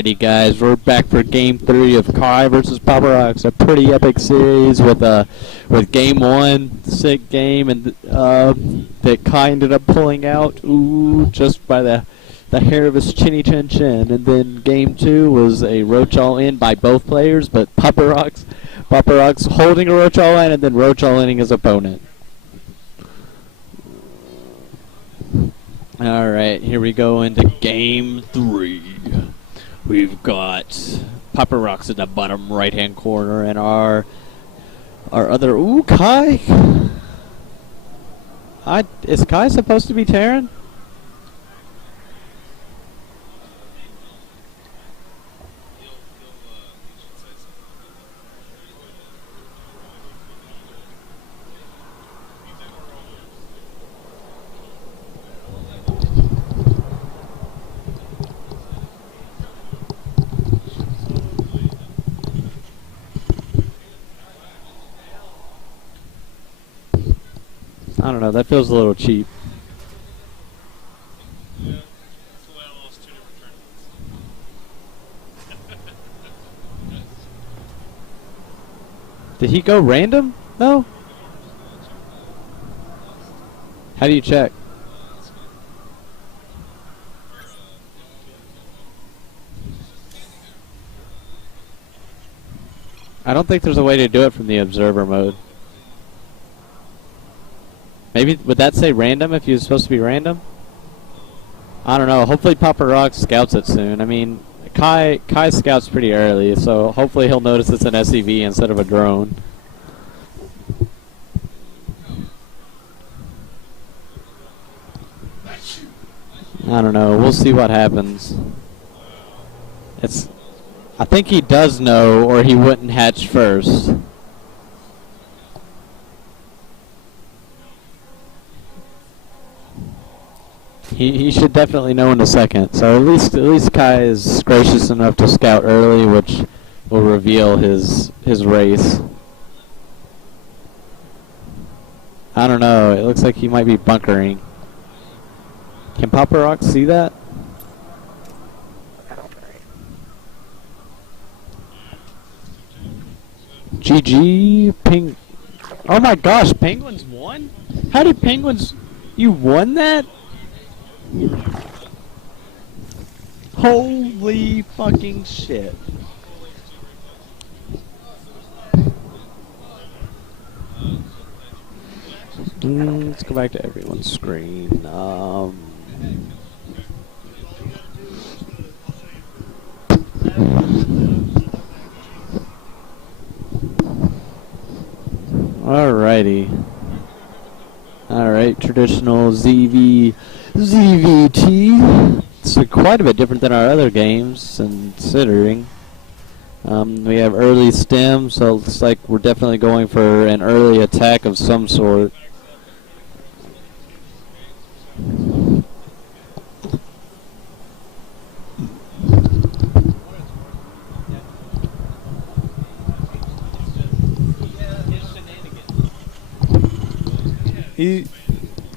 Alrighty, guys, we're back for Game 3 of Kai versus PoppaRockz, a pretty epic series with Game 1, sick game, and that Kai ended up pulling out, just by the hair of his chinny chin chin. And then Game 2 was a roach all in by both players, but PoppaRockz holding a roach all in and then roach all inning his opponent. Alright, here we go into Game 3. We've got PoppaRockz in the bottom right-hand corner, and our other... Ooh, Kai! Is Kai supposed to be Terran? I don't know, that feels a little cheap. Yeah, that's the way I lost 2 different tournaments. Did he go random? No? How do you check? I don't think there's a way to do it from the observer mode. Maybe, would that say random if he was supposed to be random? I don't know. Hopefully PoppaRockz scouts it soon. I mean, Kai scouts pretty early, so hopefully he'll notice it's an SCV instead of a drone. I don't know. We'll see what happens. I think he does know, or he wouldn't hatch first. He should definitely know in a second. So at least Kai is gracious enough to scout early, which will reveal his race. I don't know. It looks like he might be bunkering. Can PoppaRockz see that? GG Ping. Oh my gosh, Penguins won? How did Penguins? You won that? Holy fucking shit. Let's go back to everyone's screen. Alrighty. Alright, traditional ZVT. It's quite a bit different than our other games, considering. We have early stem, so it looks like we're definitely going for an early attack of some sort.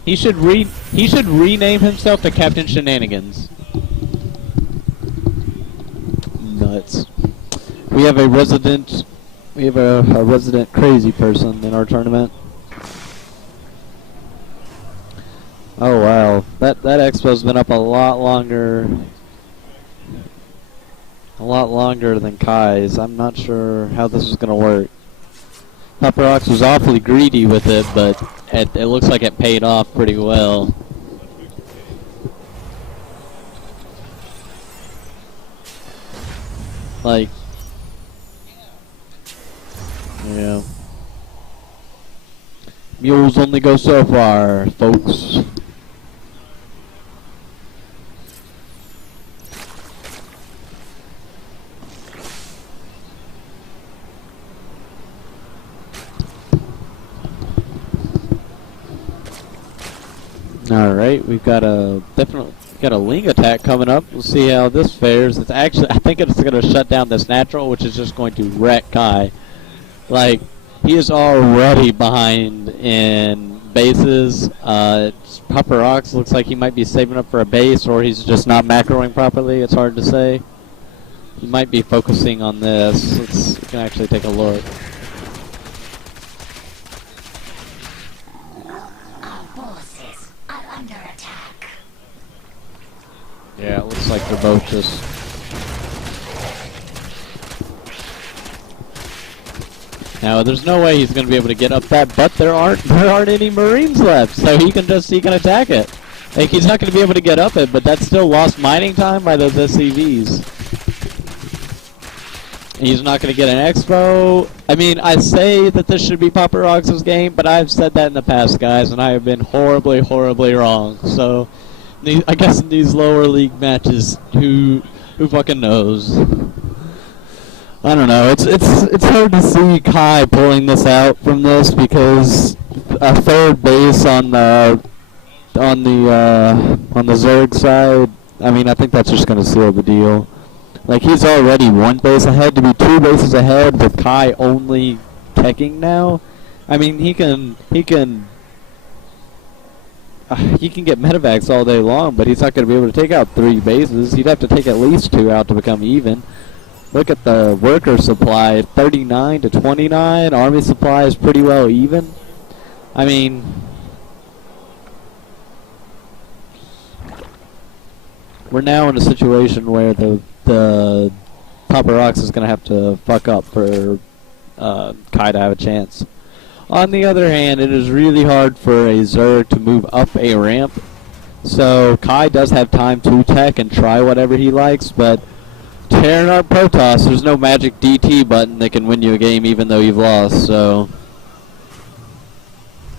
He should rename himself to Captain Shenanigans. Nuts. We have a resident crazy person in our tournament. Oh wow, that expo's been up a lot longer than Kai's. I'm not sure how this is gonna work. PoppaRockz was awfully greedy with it, but it looks like it paid off pretty well. Like, yeah. Mules only go so far, folks. Alright, we've got a Ling attack coming up. We'll see how this fares. It's actually, I think it's going to shut down this natural, which is just going to wreck Kai. Like, he is already behind in bases. PoppaRockz looks like he might be saving up for a base, or he's just not macroing properly. It's hard to say. He might be focusing on this. We can actually take a look. Our forces are under attack. Yeah, it looks like they're both just... Now, there's no way he's going to be able to get up that, but there aren't any Marines left, so he can attack it. Like, he's not going to be able to get up it, but that's still lost mining time by those SCVs. And he's not going to get an expo. I mean, I say that this should be PoppaRockz Game, but I've said that in the past, guys, and I have been horribly, horribly wrong. So, I guess in these lower league matches, who fucking knows? I don't know. It's hard to see Kai pulling this out from this because a third base on the Zerg side. I mean, I think that's just going to seal the deal. Like, he's already 1 base ahead. To be 2 bases ahead with Kai only teching now. I mean, he can get medevacs all day long, but he's not going to be able to take out 3 bases. He'd have to take at least 2 out to become even. Look at the worker supply, 39 to 29. Army supply is pretty well even. I mean, we're now in a situation where the PoppaRockz is going to have to fuck up for Kai to have a chance. On the other hand, it is really hard for a Zerg to move up a ramp. So Kai does have time to tech and try whatever he likes, but tearing our Protoss, there's no magic DT button that can win you a game even though you've lost, so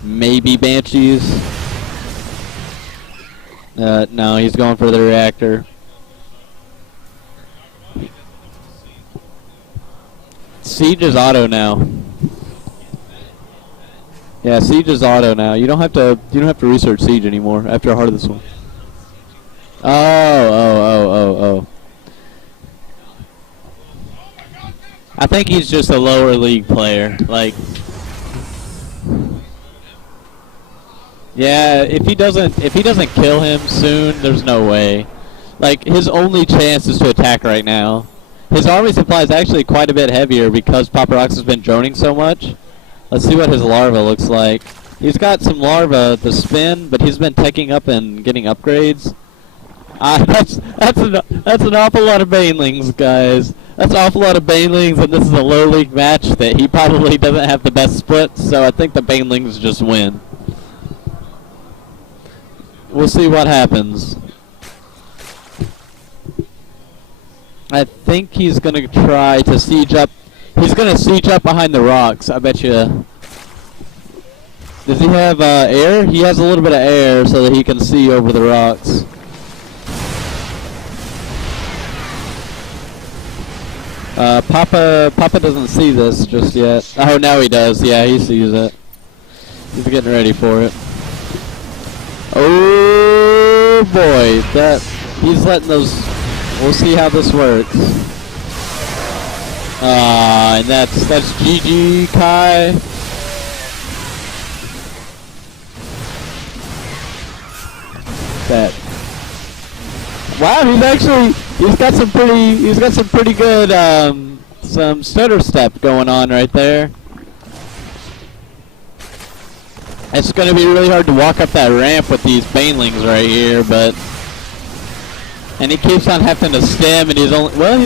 maybe Banshees. No, he's going for the reactor. Siege is auto now. Yeah, Siege is auto now. You don't have to research Siege anymore after a heart of this one. Oh. I think he's just a lower league player. Like, yeah, if he doesn't kill him soon, there's no way. Like, his only chance is to attack right now. His army supply is actually quite a bit heavier because PoppaRockz has been droning so much. Let's see what his larva looks like. He's got some larva to spin, but he's been teching up and getting upgrades. That's an awful lot of banelings, guys. That's an awful lot of banelings, and this is a low league match that he probably doesn't have the best splits, so I think the banelings just win. We'll see what happens. I think he's going to try to siege up. He's going to siege up behind the rocks, I bet you. Does he have air? He has a little bit of air so that he can see over the rocks. Papa doesn't see this just yet. Oh, now he does. Yeah, he sees it. He's getting ready for it. Oh boy, he's letting those. We'll see how this works. And that's GG Kai. That. Wow, he's got some pretty good some stutter step going on right there. It's going to be really hard to walk up that ramp with these banelings right here, and he keeps on having to stem, and he's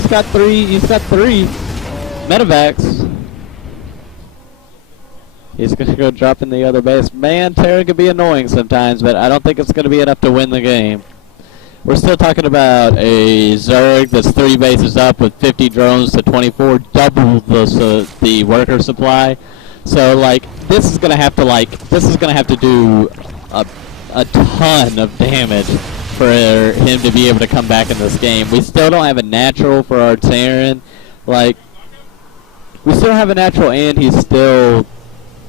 got three medevacs. He's going to go drop in the other base. Man, Terra can be annoying sometimes, but I don't think it's going to be enough to win the game. We're still talking about a Zerg that's 3 bases up with 50 drones to 24, double the worker supply. So like this is gonna have to do a ton of damage for him to be able to come back in this game. We still don't have a natural for our Terran. Like, we still have a natural, and he's still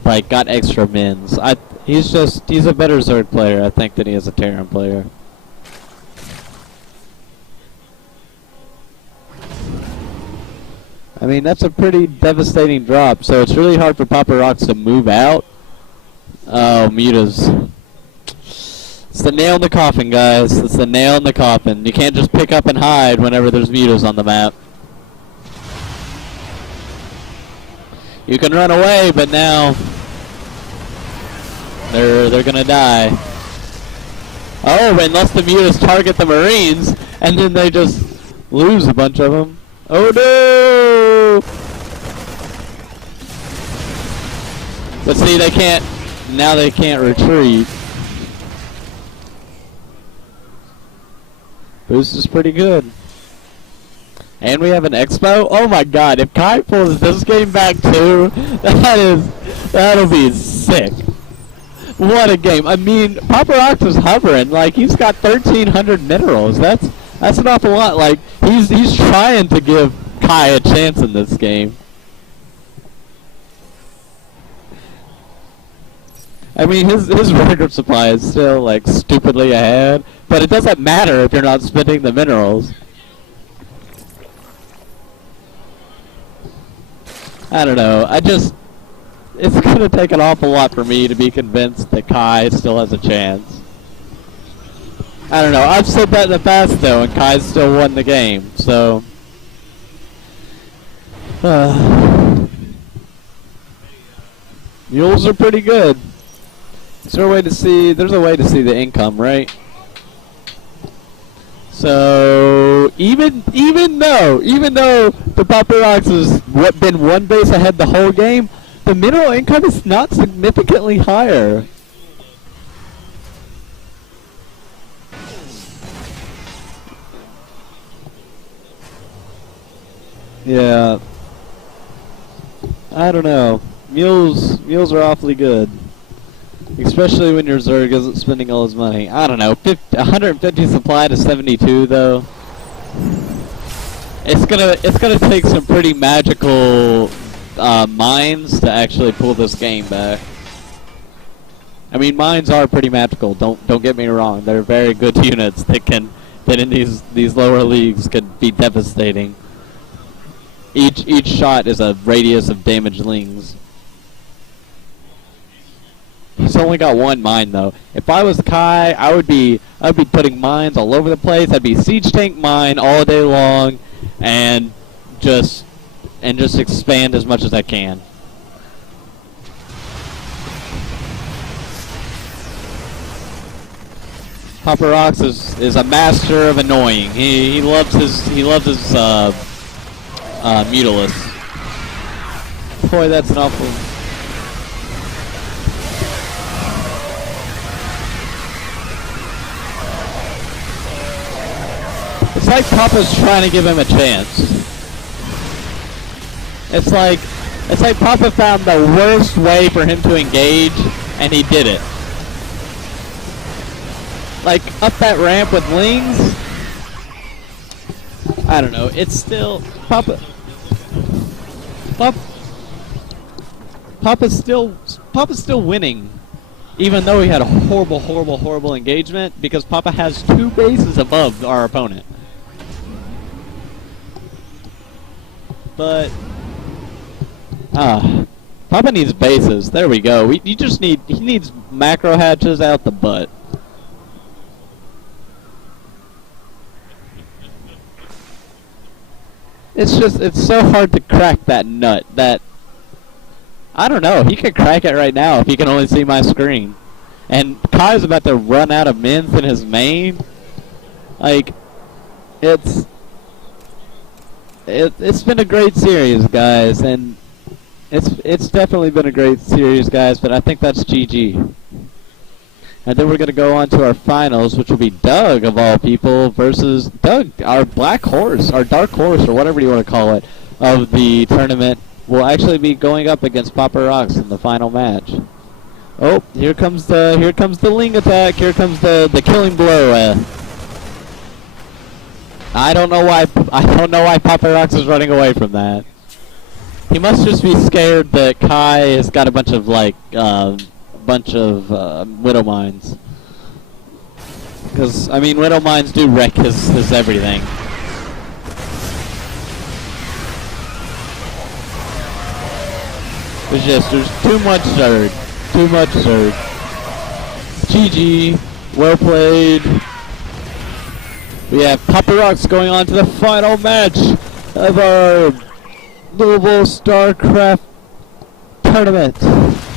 like got extra mins. He's a better Zerg player, I think, than he is a Terran player. I mean, that's a pretty devastating drop, so it's really hard for PoppaRockz to move out. Oh, mutas. It's the nail in the coffin, guys. It's the nail in the coffin. You can't just pick up and hide whenever there's mutas on the map. You can run away, but now they're gonna die. Oh, unless the mutants target the Marines, and then they just lose a bunch of them. Oh no! But see, they can't. Now they can't retreat. Boost is pretty good. And we have an expo. Oh my god, if Kai pulls this game back too, that'll be sick. What a game. I mean, PoppaRockz is hovering. Like, he's got 1,300 minerals. That's an awful lot. Like, he's trying to give Kai a chance in this game. I mean, his record supply is still, like, stupidly ahead. But it doesn't matter if you're not spending the minerals. I don't know. It's going to take an awful lot for me to be convinced that Kai still has a chance. I don't know. I've said that in the past, though, and Kai still won the game, so... Mules are pretty good. Is there a way to see... There's a way to see the income, right? So... Even though the PoppaRockz has been one base ahead the whole game, the mineral income is not significantly higher. Yeah. I don't know. Mules are awfully good. Especially when your Zerg isn't spending all his money. I don't know. 150 supply to 72 though. It's gonna take some pretty magical mines to actually pull this game back. I mean, mines are pretty magical. Don't get me wrong. They're very good units that in these lower leagues could be devastating. Each shot is a radius of damaged lings. He's only got one mine though. If I was Kai, I would be putting mines all over the place. I'd be siege tank mine all day long, and just expand as much as I can. PoppaRockz is a master of annoying. He loves his Mutalis. Boy, that's an awful. It's like Papa's trying to give him a chance. It's like Poppa found the worst way for him to engage, and he did it. Like, up that ramp with Lings? I don't know, it's still... Poppa's still winning. Even though he had a horrible engagement, because Poppa has 2 bases above our opponent. But... Poppa needs bases. There we go. He needs macro hatches out the butt. It's so hard to crack that nut that... I don't know, he could crack it right now if he can only see my screen. And Kai's about to run out of mints in his main. Like, it's been a great series, guys, and it's definitely been a great series, guys, but I think that's GG. And then we're going to go on to our finals, which will be Doug, of all people, versus Doug, our black horse, our dark horse, or whatever you want to call it, of the tournament, will actually be going up against PoppaRockz in the final match. Oh, here comes the Ling attack. Here comes the killing blow. I don't know why PoppaRockz is running away from that. He must just be scared that Kai has got a bunch of Widow Mines. Because, I mean, Widow Mines do wreck his everything. There's too much Zerg. Too much Zerg. GG. Well played. We have PoppaRockz going on to the final match of our Louisville StarCraft tournament.